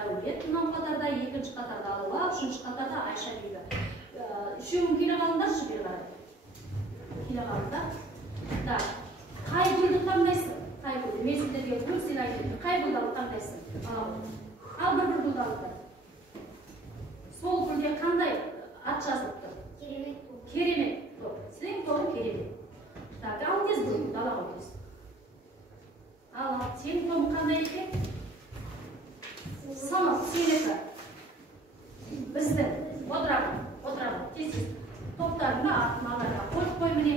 Дәулет мынау қатарда, екінші қатарда Алуа, үшінші қатарда Айша биби. Үшеуін келе қалыңдаршы бері қарай. Келе қалыңдар. Так. Қай гүлді таңдайсың? Қай гүлді? Мен сіздерге гүл сыйлайын. Қай гүлді таңдайсың? Ал бір гүлді алыңдар. Сол гүлде қандай ат жазылып тұр? Керемет. Керемет. Сіздің тобың керемет. Так, ал тез гүлді далаға өтесің. Ал, сенің тобың қандай екен? Сынып, сенікі. Біздің. Отырамын. Тез. Топтарына атын аларға қойып міне.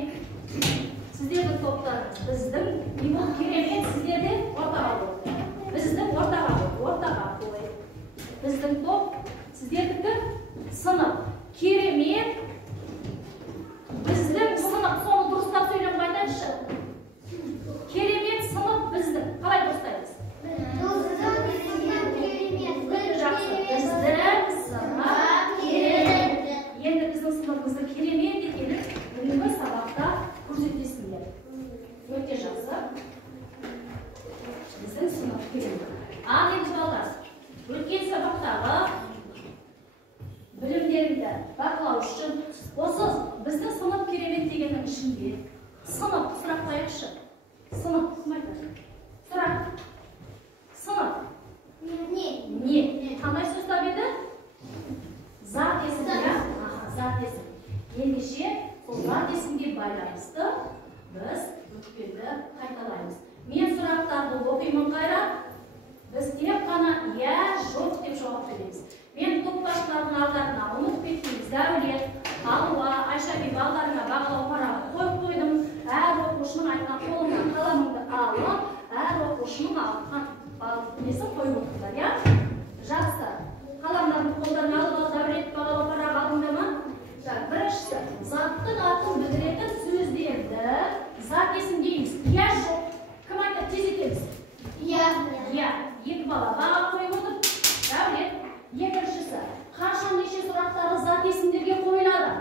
Сіздердің топтарыңыз біздің. Не бұл керемет сіздерде ортаға қой. Біздің ортаға қой. Біздің топ сіздердікі сынып. Керемет. Біздің сынып. Соны дұрыстап сөйлеп қайтайыншы. Керемет сынып біздің. Қалай дұрыстаймыз? Енді біздің сыныбымызды керемет екенін бүгінгі сабақта көрсетесіңдер. Өте жақсы. Біздің сынып керемет. Ал енді балалар, өткен сабақтағы білімдеріңді бақылау үшін осы біздің сынып керемет дегеннің ішінде сынып сұрақ қояйықшы. Сынып кім айтады? Сұрақ. Сынып. Не? Қандай сөз табеді? Зат есім, иә? Зат есім. Ендеше, сол зат есімге байланысты біз өткенді қайталаймыз. Мен сұрақтарды оқимын қайрат. Біз тек қана иә, жоқ деп жауап береміз. Мен топташылардың алдарына ұмытып кетпейміз. Дәулет, Алуа, Айша биби алдарына бағалау парағын қойып қойдым. Әр оқушының айтқан қолыңнан қаламыңды алып, әр оқушының алған несін қойып отырдар, иә? Жақсы. Қаламдардың қолдарына алып, Дәулет бағалау парағы алдыңда ма? Біріншісі, заттың атын білдіретін сөздерді зат есім дейміз. Иә, жоқ. Кім айтады? Тез етеміз. Иә. Екі бала баға қойып отыр. Дәулет. Екіншісі, қанша неше сұрақтары зат есімдерге қойылады?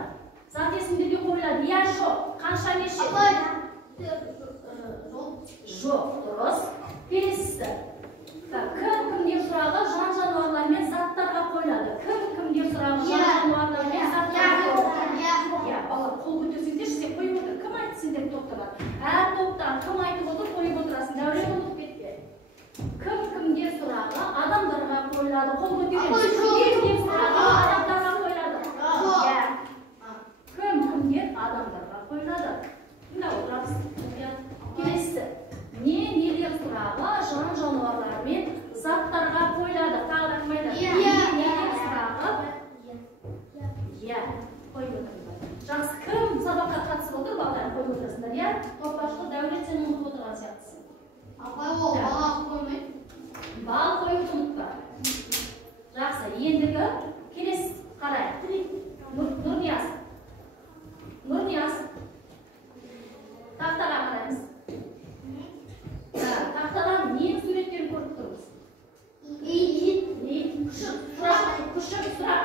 Зат есімдерге қойылады. Иә, жоқ. Қанша неше? Жоқ, дұрыс. Келесісі. Кім-кімдер сұрағы жан-жануарлар мен заттарға қойылады. Кім-кімдер сұрағы жан-жануарлар мен заттарға қойылады. Иә, бала қол көтерсеңдер, сіздер қойып отыр. Кім айтты сендер топтарға? Әр топтан кім айтып отыр, қойып отырасың. Дәулет ұмытып кетпе. Кім-кімдер сұрағы адамдарға қойылады. Қол көтереміз. Кім-кімдер сұрағы адамдарға қойылады. Кім-кімдер адамдарға қойылады. Мына отырасың. Келесі. Нелер сұрағы жан-жануарлар мен заттарға қойылады. Тағы да кім айтады? Нелер сұрағы? Иә, қойып отырыңдар. Жақсы, кім сабаққа қатысып отыр, балалар қойып отырасыңдар, иә? Топташылы Дәулет сен ұмытып отырған сияқтысың. Бала қоймайды. Бал қойып ұмытпа. Жақсы, ендігі келесі қарай. Нұрнияз. Тақтаға қараймыз. Тақтадан ненің суреттерін көріп тұрмыз? Күшік, сұрақ.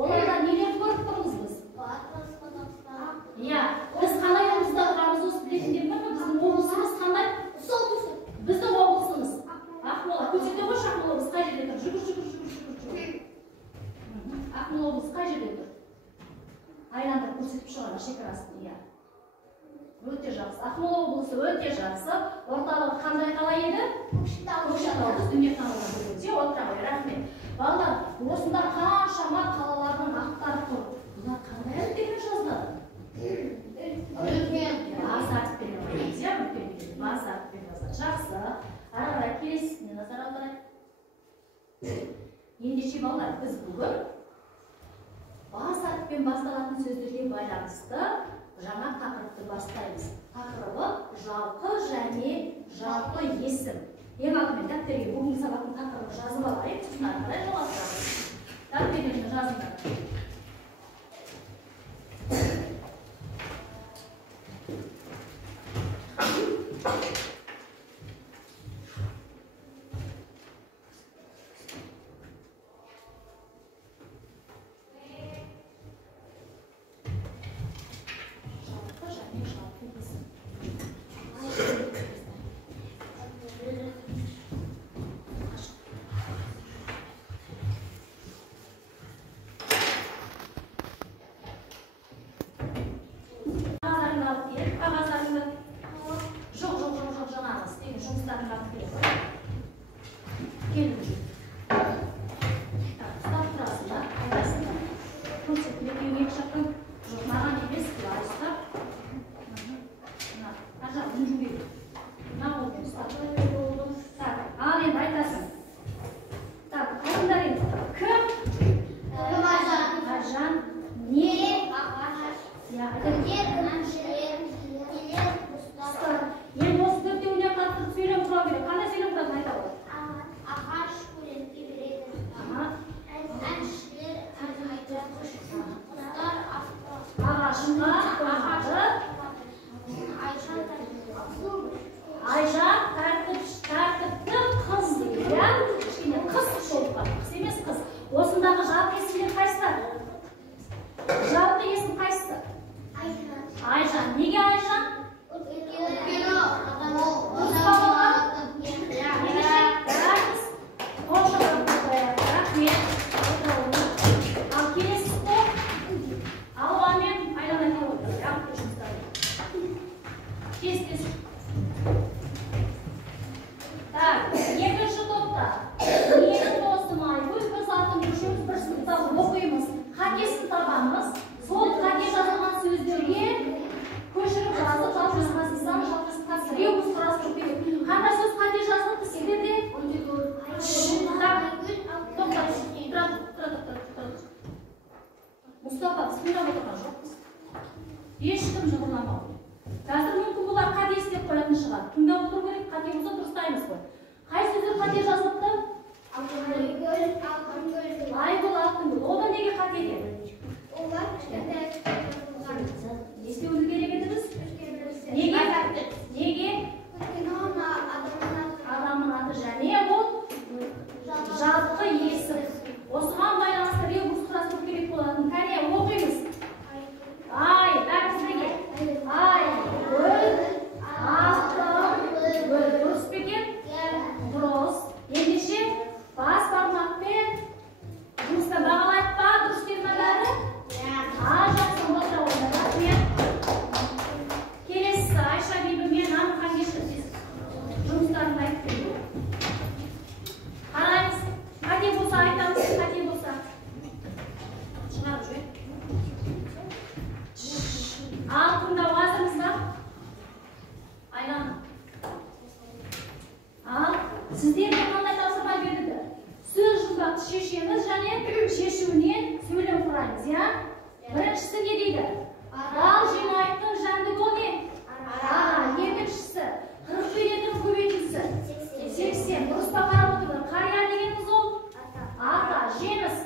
Оларда нелер көріп тұрмыз біз? Иә, біз қандай облыста тұрамыз, осы білетіндер ме? Біздің облысымыз қандай? Біздің облысымыз. Ақмола. Көрсете қойшы Ақмола облысы қай жерде тұр? Жүгір. Ақмола облысы қай жерде тұр? Айландырып көрсетіп шығарма шекарасын. Иә. Өте жақсы. Ақмола облысы өте жақсы. Орталығы қандай қала еді? Көкшетау. Біз дүниетанудан бөлеміз. Отыра рахмет. Балалар, осында қаншама қалалардың аттары тұр. Бұлар қандай әріптермен жазылады? Бас әріптермен жазылады. Бас әріптермен жазылады. Жақсы. Ары қарай келесіне назар аударайық. Ендеше балалар, біз бүгін бас әріппен басталатын сөздерге байланысты жаңа тақырыпты бастаймыз. Тақырыбы жалпы және жалпы есім. Ең алдымен дәптерге бүгінгі сабақтың тақырыбын жазып алайық. Сосын ары қарай жалғастырамыз. Дәптерге жазыңдар. біреу екі жақтан жоқ маған емес былай ұстап ар жақ жүнжуге мына қолмен ұстап так ал енді айтасың так айтыңдар енді кім Айжан не енді осы төртеуіне қатысып сөйлем құрау керек қандай сөйлем құратынын айта алады ағаш көлеңке береді әншілер ағашқа Айжан тәртіпті қыз дейді иә кішкене қыз шолпан қыз емес қыз осындағы жалпы есімдер қайсысы жалпы есім қайсысы Айжан неге Айжан екінші топта менің досым Айгүл біз алтын үшеуміз бір сыныпта оқимыз қатесін табамыз сол қате жазылған сөздерге көшіріп жазып жалпы жазғасыздан ребус құрастыру керек қандай сөз қате жазылды сіздерде Мұстафа біз тыңдап отырған жоқпыз ешкім жығырламау қазір мүмкін бұлар қате істеп қоятын шығар тыңдап отыру керек қате болса дұрыстаймыз ғой қай сөздер қате жазылыпты Айгүл Алтынгүл ода неге қате еді не істеуіміз керек еді біз неге адамның аты және ол жалпы есім осыған байланысты ребус құрастыру керек болатын кәне оқимыз бәрімізге Айгүл Алтынгүл дұрыс па екен дұрыс ендеше бас бармақпен жұмыста бағалайды па дұрыс деді ма бәрі жақсы отыра қойыңдар рахмет келесі Айша бибі мен Амхан кешірсіз жұмыстарыңды айтып беру қараймыз қате болса айтамыз қате болса шығарып жібер ал тыңдауға hazırмыз ба Айлана ал сіздерге қандай тапсырма берілді сөз жұмбақты шешеміз және шешуінен сөйлем құраймыз иә біріншісі не дейді ал жинайтын жәндік ол не екіншісі 41 көбейтілсі 80 дұрыс па қарап отырды қария дегеніміз ол ата жеміс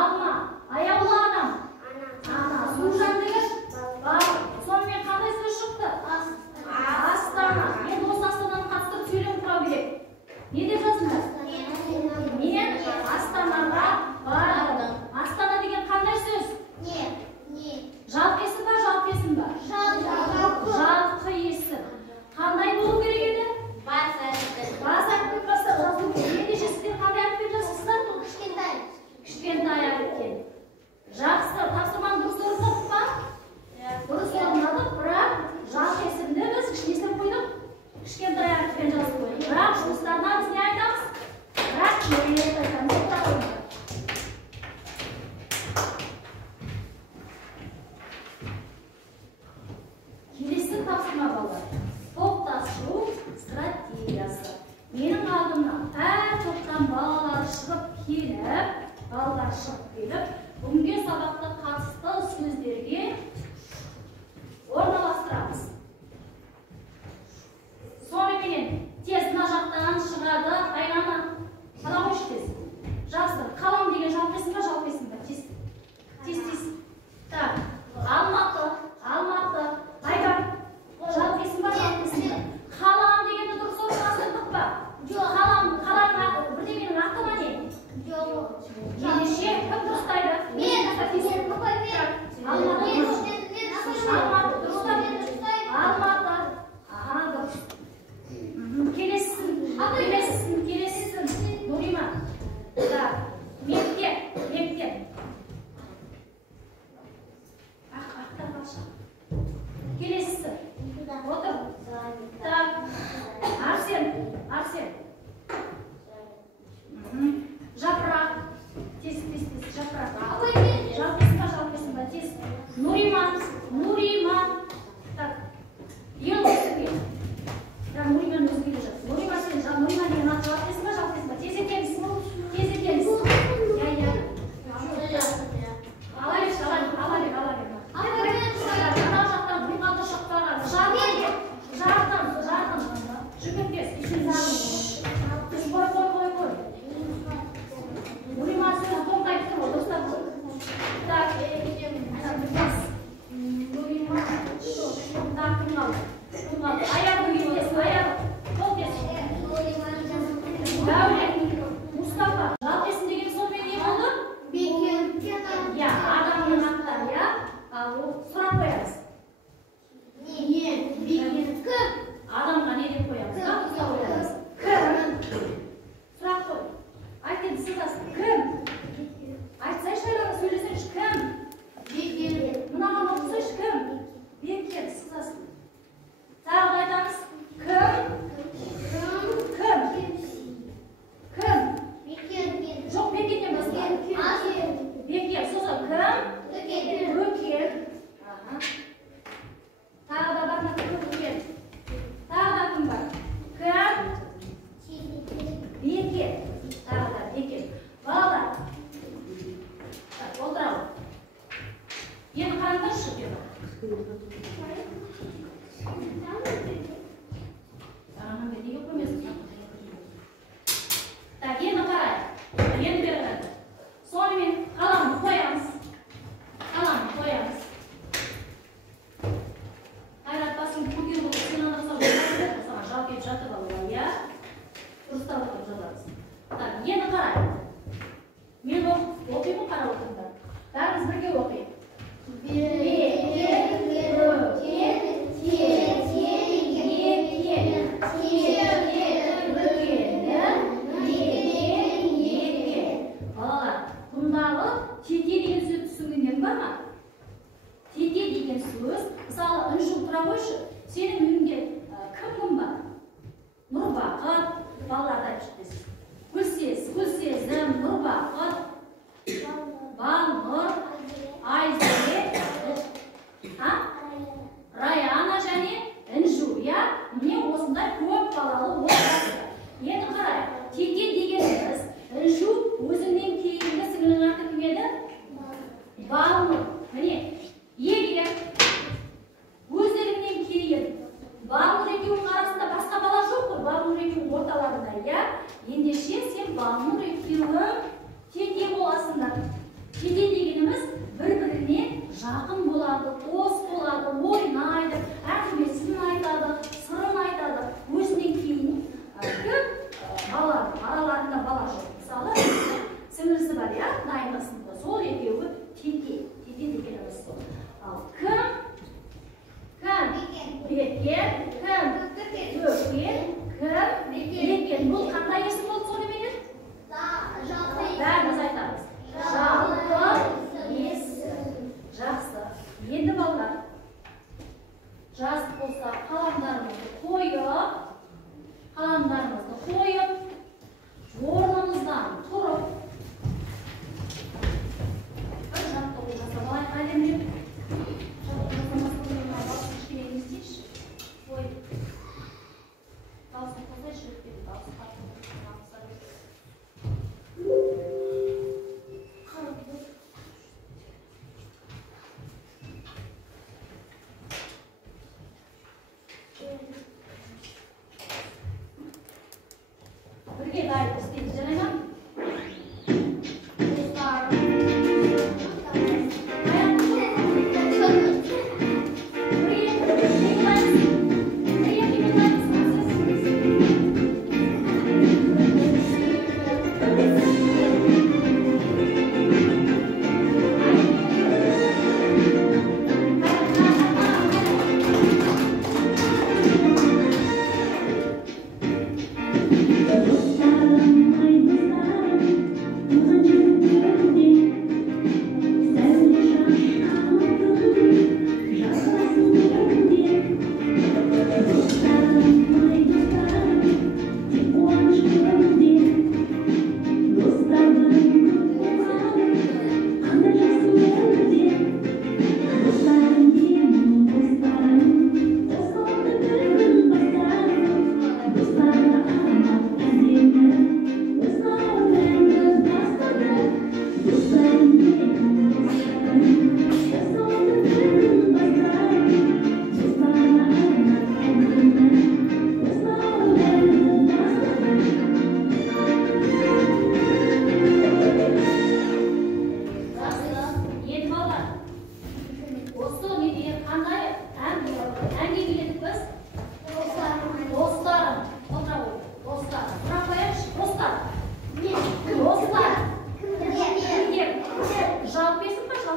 алма аяулы адам ана су жәндігі сонымен қандай сөз шықты астана енді осы астананы қатыстырып сөйлем құрау керек не деп жазыңдар мен астанаға бардым астана деген қандай сөз жалқы есім ба жалпы есім ба жалқы есім қандай болу керек еді бас әріппен жазу керек ендеше сіздер қандай әріппен жазыпсыздар кішкентай әріп Думал, аяғын кесесің, аяғы. Қол кесесің. Дәулет, Мұстафа, жалт есім деген сонымен не болды? Я, адамның аттары, я. Сұрақ қоямыз. Адамға не деп қоямыз? Сұрақ қоямыз. Кім? Сұрақ қой. Айт енді сыздасын. Кім? Айтсайшы, айланы сөйлесеңші. Кім? Мынаған оқысайшы. Кім? Бекер, сыздасын. Тағы айтамыз. Кім? Жоқ, бекерден басқа. Бекер, сосын кім? Бөкер. Тағы да бар ма? Бөкер. Тағы да кім бар? Кім? Бекер. Тағы да бекер. Балалар. Отырау. Енді қараңдаршы. Неге қоймайсың? Так, енді қарай. Енді бері қарай. Сонымен қаламды қоямыз. Қаламды қоямыз. Қайрат басын көкер болып сен анықсау саған жау келіп жатып алуға, иә? Дұрыстап отырып жатамыз. Так, енді қарай. Мен оқимын, қарап отырыңдар. Бәріміз бірге оқиық. Балалар, бұндағы тете деген сөз түсінгендер бар ма? Тете деген сөз, мысалы үнжу тұра қойшы, сенің үйіңде кім бар? Нұрбақыт, балаларды айтып жүрсіз. Гүлсезім, Нұрбақыт, Балнұр, Айзере, Раяна және Інжу, иә? Міне осындай көп балалы отбасы. Енді қарай, тете дегеніміз, Інжу өзіңнен кейінгі сіңлінің аты кім еді? Балнұр. Міне, егер өздеріңнен кейін Балнұр екеуінің арасында басқа бала жоқ қой, Балнұр екеуінің орталарында, иә? Ендеше сен Балнұр екеуің тете боласыңдар. Тете дегеніміз бір-біріне жақын болады, дос болады, ойнайды, әңгімесін айтады, сырын айтады. Өзінен кейін араларында бала жоқ. Мысалы, сіңлісі бар, иә, дайындық сыныпта. Сол екеуі тете дегеніміз.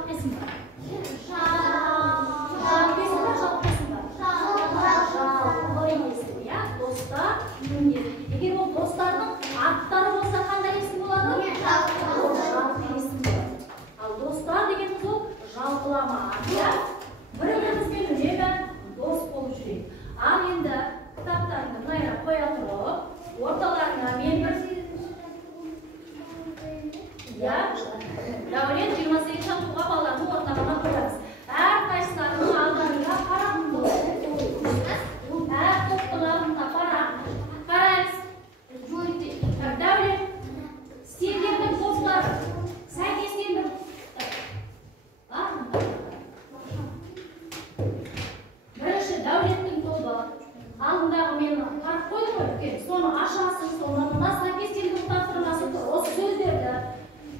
kesim var. Жалпы kesim var, жалпы kesim var. Жалпы есім, ya, dostlar. Егер ол достардың аттары болса қандай есім болады? Жалпы есім болады. Ал достар дегеніміз ол жалпылама ат, ya. Бірімізбен үнемі дос болып жүрейік. Ал енді кітаптарыңды мына қоя тұрып, орталарына мен бір Дәулет 28 туға баланы орталарына қоямыз. Әрқайсыларының алдарында парақ болады. Әр топтыларында парақ. Қараңыз. Дәулет, сендердің топтары сәйкестендіріп. Бірінші Дәулеттің тобы. Алдындағы мен парақ қойды ғой, соны ашасың, соны мына сәйкестендіріп тапсырмасы тұр. Осы сөздерді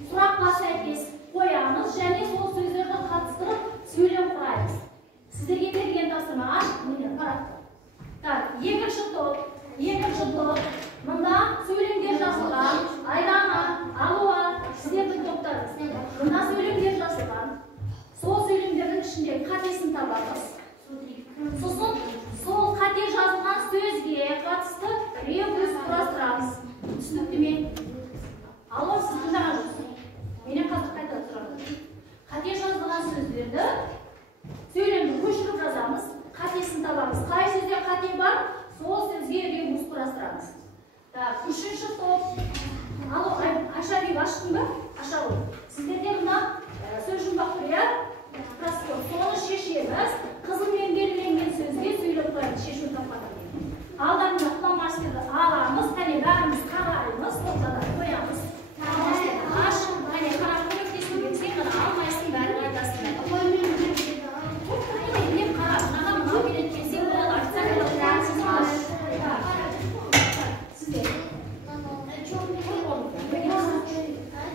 сұраққа сәйкес қоямыз және сол сөздерді қатыстырып сөйлем құраймыз. Сіздерге берген тапсырма аш, міне парақты. Так, екінші топ. Мында сөйлемдер жазылған. Айрана, алуа, сіздердің топтарыңыз. Мында сөйлемдер жазылған. Сол сөйлемдердің ішіндегі қатесін табамыз. Сосын сол қате жазылған сөзге қатысты ребус құрастырамыз. Түсінікті ме? Алуа, сіз тыңдаған жоқсыз. Менен қазір қайта тұрамын. Қате жазылған сөздерді сөйлемді көшіріп жазамыз, қатесін табамыз. Қай сөзде қате бар, сол сөзге ребус құрастырамыз. Так, үшінші топ. Алло, Айша бейбі аштың ба? Аша ғой. Сіздерде мына сөз жұмбақ тұр, я? Соны шешеміз. Қызылмен белгіленген сөзге сөйлеп қоямыз, шешуін тапқаннан кейін. Алдарында фломастерді аламыз, кәне бәріміз қараймыз, ортада қоямыз. Аш, кәне қарап көмектесін сен ғана алмайсың, бәрін айтасың. Мен қарап, мынаған мынау беретін сен болады, айтсаң болады, сіз аш. Сіздер.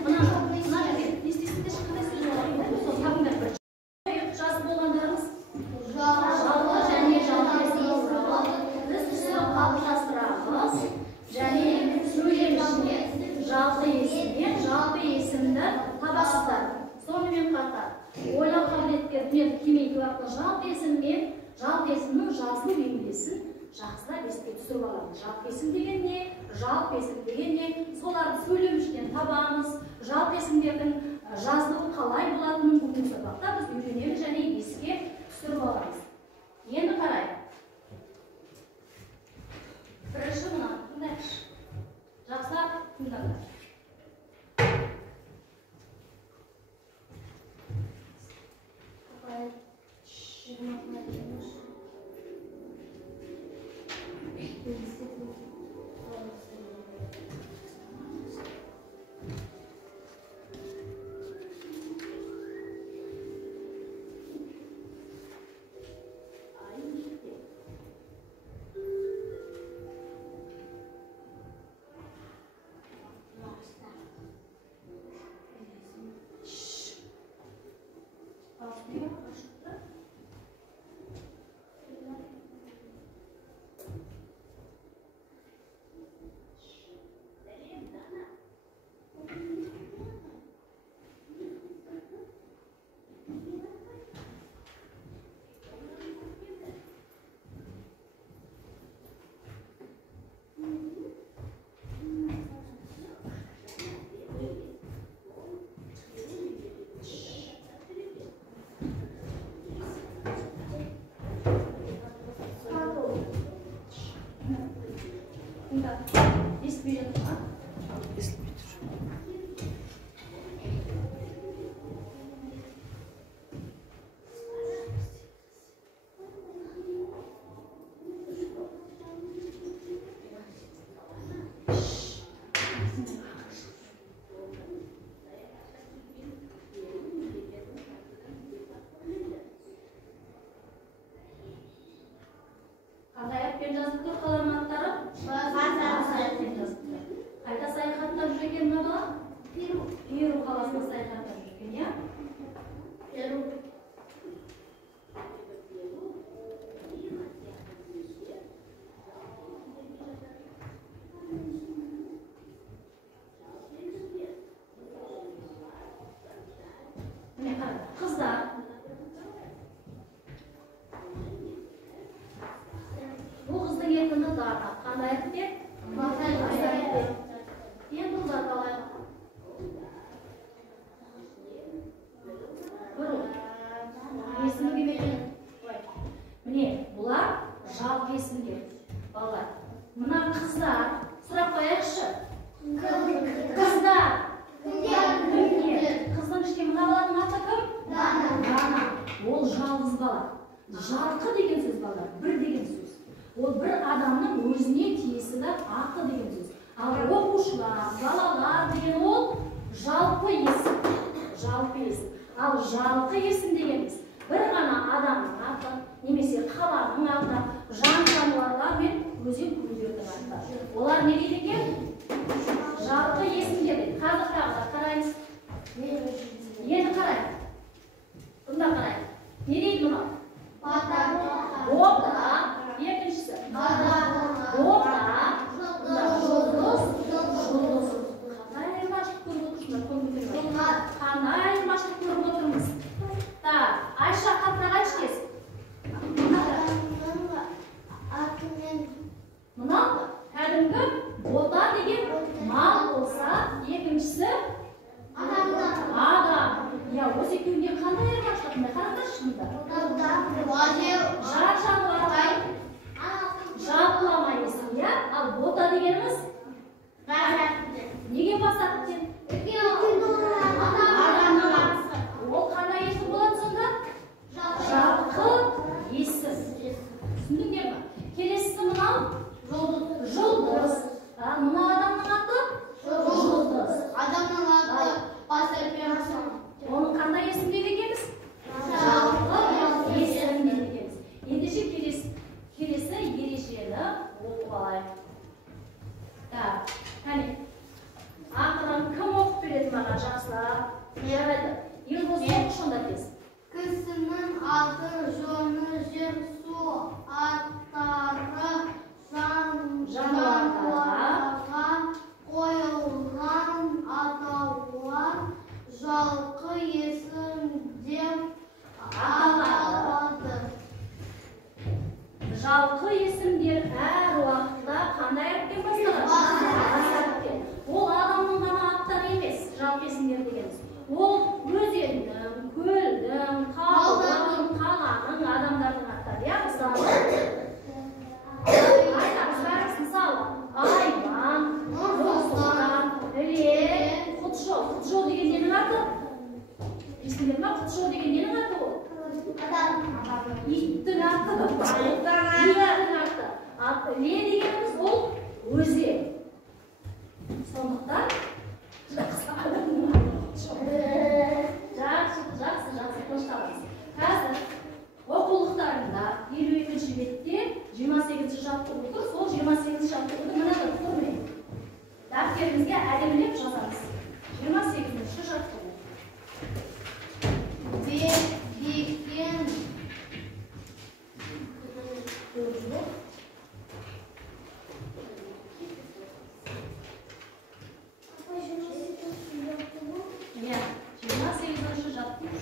Мына жерде естесіңдер шыққандай сөз болады, сол табыңдар бір. Жазып болғандарыңыз жалпы және жалпы есім болады. Біз түсіріп қалыптастырамыз және сөйлем ішінде жалпы есіммен жалпы есімді табасыздар. Сонымен қатар ойлау қабілеттеріне кемейту арқылы жалпы есіммен жалпы есімнің жазылу еңбесін жақсылап еске түсіріп аламыз. Жалпы есім деген не? Жалпы есім деген не? Соларды сөйлем ішінен табамыз. Жалпы есімдердің жазылуы қалай болатынын бүгінгі сабақта біз үйренеміз және еске түсіріп аламыз. Енді қарайық. Бірінші мына тыңдайықшы. Жақсылап тыңдаңдар. бозбала. Жалқы деген сөз балалар, бір деген сөз. Ол бір адамның өзіне тиесілі ақы деген сөз. Ал оқушылар, балалар деген ол жалпы есім. Жалпы есім. Ал жалқы есім дегеніміз бір ғана адамның аты, немесе қаланың аты, жан жануарлар мен өзен көлдердің аттары. Олар не дейді екен? Жалқы есімдер дейді. Қазір тағы қараймыз. Енді қарайық. Бұнда қарайық. Не дейді мынау? Бота. Екіншісі. Бота. Жұлдыз. Қандай айырмашылық көріп отырсыңдар? Қандай айырмашылық көріп отырмыз? Айша қатырақ айтшы тез. Мынау кәдімгі бота деген мал болса, екіншісі адам. Я осы екеуіне қандай айырмашылық? Қараңдаршы мында. Жан жануарға жалпылама есім, иә? Ал бота дегеніміз неге басатын? Адамның аты. Ол қандай есім болады сонда? Жалқы есім. Түсіндіңдер ме? Келесісі мынау? Жұлдыз. Мынау адамның аты? Жұлдыз. Адамның аты оның қандай есім дейді екенбіз? Жалқы есім дейді екенбіз. Ендеше келесі ережені оқып алайық. Кәне, ақырын кім оқып береді маған жақсылап? Жарайды. Елдос оқышы онда тез. Кісінің аты, жөні, жер, су, аттары, жануарларға қойылған атаулар жалқы есім деп аталады. Жалқы есімдер әр уақытта қандай әріптен басталады? Ол адамның ғана аттары емес, жалқы есімдер дегеніміз. Ол өзеннің, көлдің, таудың, қаланың, адамдардың аттары. Я мысалы, мысалы, айбан, боздан, іле, құтжол деген ненің аты? Естіңдер ме? Құтжол деген ненің аты ол? Иттің аты. Иттің аты. Іле дегеніміз ол өзен. Сондықтан жақсы қошталыңыз. Қазір оқулықтарында 52-ші бетте 28-ші жаттығу тұр. Сол 28-ші жаттығуды мынада көрмей. Дәптеріңізге әдемілеп жазамыз. 28-ші жаттығу. Бекен. Иә, 28-ші жаттығу.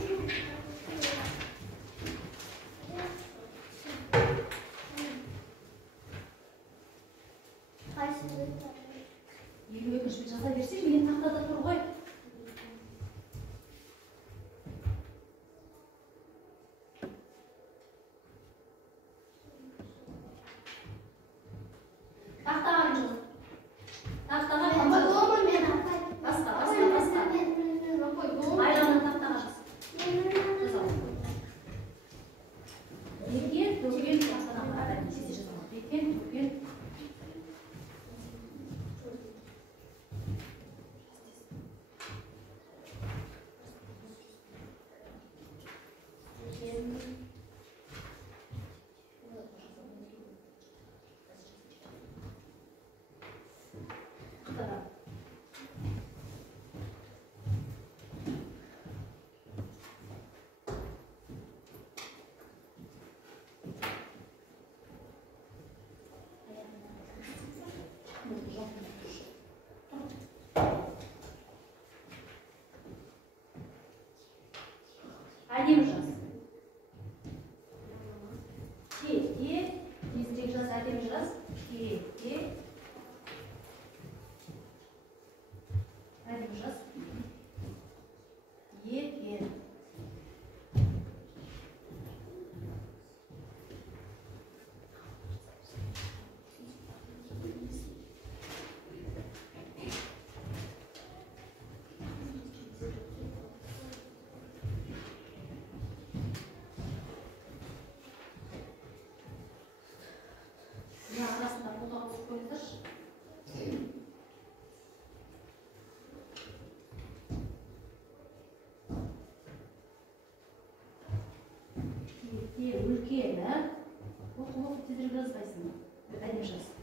Жаза берсек, мен тақтада тұр ғой. Тақтаға жүр. Тақтаға басқа. Айланы тақтаға жаз. Бекен, төген, тақтадан қарай. Сесе жазамын. Бекен, төген. Әдемі жаз. Тезірек жаз, әдемі жаз. Әдемі жаз. Екен. өте үлкені. Оқу тезірек жазбайсың. Әдемі жаз.